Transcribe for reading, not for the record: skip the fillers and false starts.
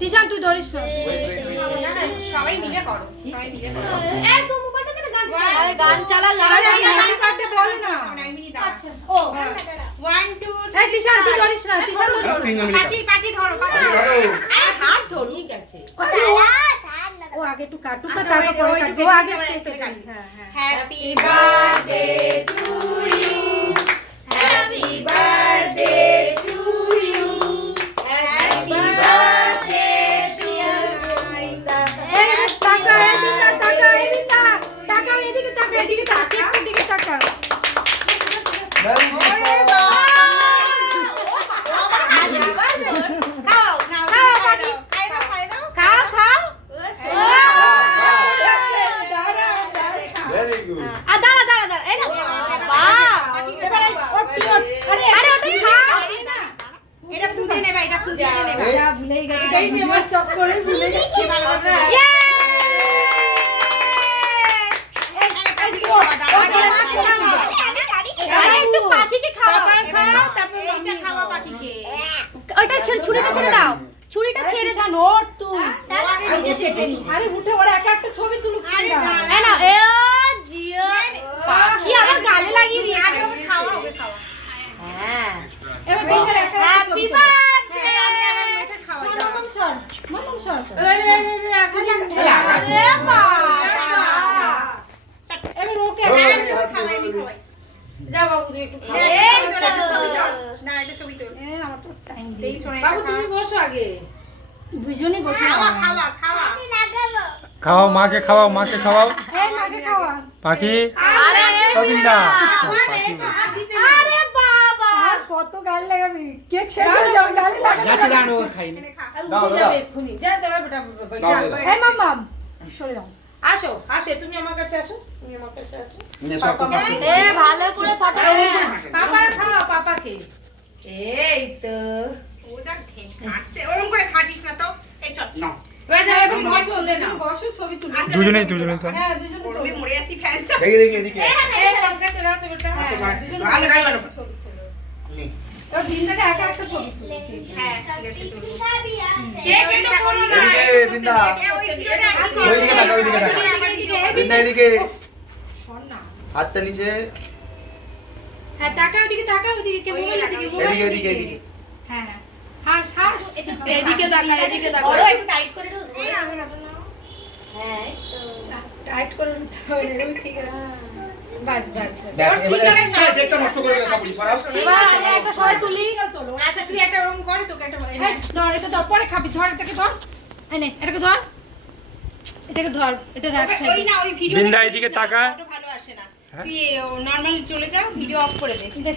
তিশান তুই ধরিস না। সবাই মিলে করো, সবাই মিলে করো। এই তো মোবাইলটা থেকে গান চালা। আরে গান চালা লাগা আরে যায় না। গান চালাতে বলো না। আচ্ছা। ও 1 2 এই তিশান তুই ধরিস না, তিশান ধরিস না। পাখি ধরো, পাখি। আরে হাত ধরো। ঠিক আছে। ও আগে একটু কাটু না, তারপর পরে কাটবো। ও আগে কেসে কাটি। হ্যাঁ হ্যাঁ। Happy birthday to you, happy birthday to you, happy birthday dear Naita. এই টাকা এদিকে টাকা এদিকে টাকা এদিকে টাকা এদিকে টাকা কেকটার দিকে টাকা। খাও খাও। Very good. আ দাঁড়া দাঁড়া দাঁড়া। এই না বাবা। এবারে ওটি আরে আরে ওটা খা। এটা ফুদে নেবা, এটা ফুদে নেবা। যা ভুলেই গেছি। এই যে আমার চক্করে ভুলে গেছি। ইয়ে! আরে একটু পাখিকে খাওয়া। এইটা খাওয়া পাখিকে। ওইটা ছুরিটা ছেড়ে দাও। ছুরিটা ছেড়ে যা নোট তুই। আগে নিজে শেখে নি। আরে উঠে ওরা এক একটা ছবি তুলুক। আরে দাঁড়া। এই না এ জিও পাখি আমার গালে লাগিয়ে দিয়েছে। আগে ওকে খাওয়া, ওকে খাওয়া। হ্যাঁ এবার বিজয় একটা হ্যাপি বার্থডে আমি আমার মেয়েকে খাওয়াই দাও। মামুম সর আরে বাবা এবার ওকে খাওয়াই, আমি খাওয়াই। যা বাবু তুমি একটু খাও। এই তোর একটা ছবি দাও। না, এটা ছবি তোর। আমার তো টাইম এই শোনো, বাবু এটা তুমি বসো আগে। দুজনেই বসে খাওয়া, খাওয়া, খাওয়া। খাওয়াও মাকে খাওয়াও মাকে খাওয়াও এই মাকে খাওয়া পাখি আরে গোবিন্দা আরে বাবা আর কত গাল লাগাবি কেক শেষ হয়ে যাবে গাল লাগাবি যাচ্ছে দাঁড়ো খাইনি এখানে খা। আর দাও, উঠে দাও। যাবে এক্ষুনি। যা যা বেটা যা। এই মাম্মাম সরে যাও আসো আসে তুমি আমার কাছে আসো, তুমি আমার কাছে আসো। এ ভালো করে ফটো পাপা খাও পাপাকে। এই তো ও যা খাচ্ছে, ওরকম করে খাটিস না তো। এই চল। এবার যা তুমি বসো ওলে নাও। বসো ছবি তুলো আচ্ছা, দুজনেই তো হ্যাঁ দুজনে গরমে মরে যাচ্ছি, ফ্যান চাপ। এই আমার কাছে রাখো বেটা। এবার বিন্দাকে একা একটা ছবি তুলো হ্যাঁ, ঠিক আছে, তুলবো। কে কেন করলি না? এদিকে, বৃন্দা। ওই ভিডিওটা একই ওইদিকে তাকাও, ওইদিকে তাকাও। বৃন্দা এদিকে হাতটা নিচে হ্যাঁ তাকা ওদিকে কে মোবাইলের দিকে এদিকে এদিকে এদিকে হ্যাঁ হাস হাস এদিকে তাকা ওরে একটু টাইট করে দাও হ্যাঁ টাইট করে নিতে হবে এরকম ঠিক আছে বাস বাস নষ্ট করে দিলে সব সরাও এবার আমরা একটা সবাই তুলি তোলো আচ্ছা, তুই একটা ওরকম কর, তোকে একটা এই ধর এটা ধর পরে খাবি ধর এটাকে ধর এই নে এটাকে ধর এটা রাখ ওই না, ওই ভিডিও বৃন্দা এদিকে তাকা। ভালো আসে না। তুই নরমালি চলে যাও, ভিডিও অফ করে দে। দেখ